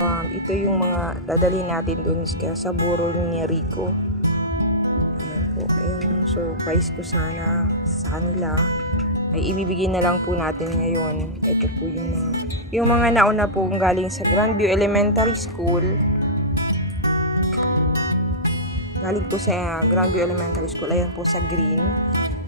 Ito yung mga dadalhin natin dun sa burol ni Rico. Ayan po, yung surprise ko sana sa kanila ay ibibigay na lang po natin ngayon. Ito po yung mga nauna po galing sa Grandview Elementary School. Galing po sa Grandview Elementary School. Ayan po sa green.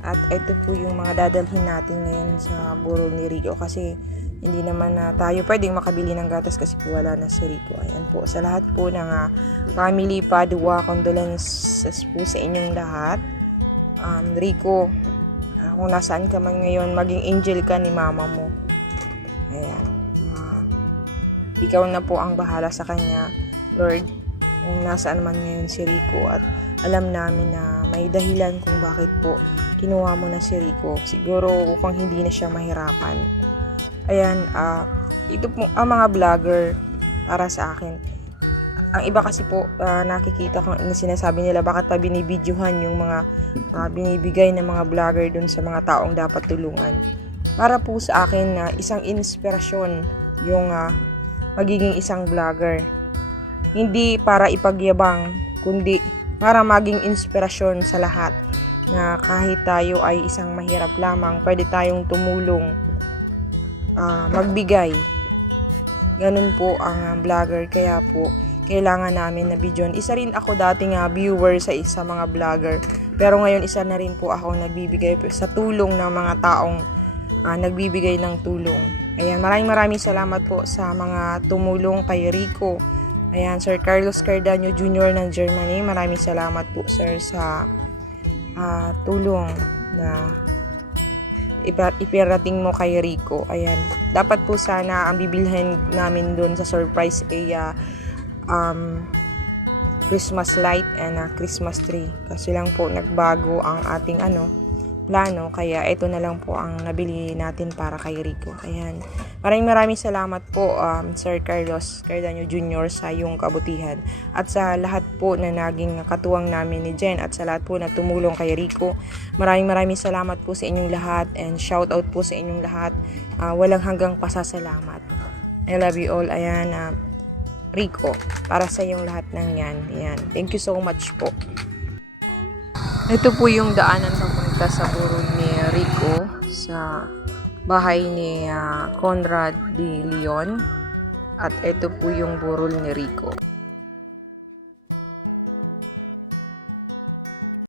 At ito po yung mga dadalhin natin ngayon sa burol ni Rico kasi hindi naman na tayo pwedeng makabili ng gatas kasi po wala na si Rico. Ayan po, sa lahat po ng family Padua, condolences po sa inyong lahat. Rico, kung nasaan ka man ngayon, maging angel ka ni mama mo. Ayan. Ikaw na po ang bahala sa kanya, Lord, kung nasaan man ngayon si Rico. At alam namin na may dahilan kung bakit po kinuha mo na si Rico. Siguro upang hindi na siya mahirapan. Ayan, ito po ang mga vlogger para sa akin. Ang iba kasi po nakikita ko na sinasabi nila bakit pa binibidyohan yung mga binibigay ng mga vlogger dun sa mga taong dapat tulungan. Para po sa akin na isang inspirasyon yung magiging isang vlogger. Hindi para ipagyabang, kundi para maging inspirasyon sa lahat na kahit tayo ay isang mahirap lamang, pwede tayong tumulong, magbigay. Ganun po ang vlogger, kaya po kailangan namin na bidyon. Isa rin ako dating viewer sa mga vlogger, pero ngayon isa na rin po ako nagbibigay sa tulong ng mga taong nagbibigay ng tulong. Ayan, maraming salamat po sa mga tumulong kay Rico. Ayan, Sir Carlos Cardaño Jr. ng Germany, maraming salamat po sir sa tulong na ipirating mo kay Rico. Ayan, dapat po sana ang bibilhin namin doon sa surprise ay Christmas light and Christmas tree. Kasi lang po nagbago ang ating plano, kaya ito na lang po ang nabili natin para kay Rico. Ayan, maraming salamat po Sir Carlos Cardaño Jr. sa iyong kabutihan at sa lahat po na naging katuwang namin ni Jen at sa lahat po na tumulong kay Rico. Maraming salamat po sa inyong lahat and shout out po sa inyong lahat. Walang hanggang pasasalamat. I love you all. Ayan, Rico, para sa iyong lahat ng yan. Ayan, thank you so much po. Ito po yung daanan papunta sa burol ni Rico sa bahay ni Conrad de Leon. At ito po yung burol ni Rico.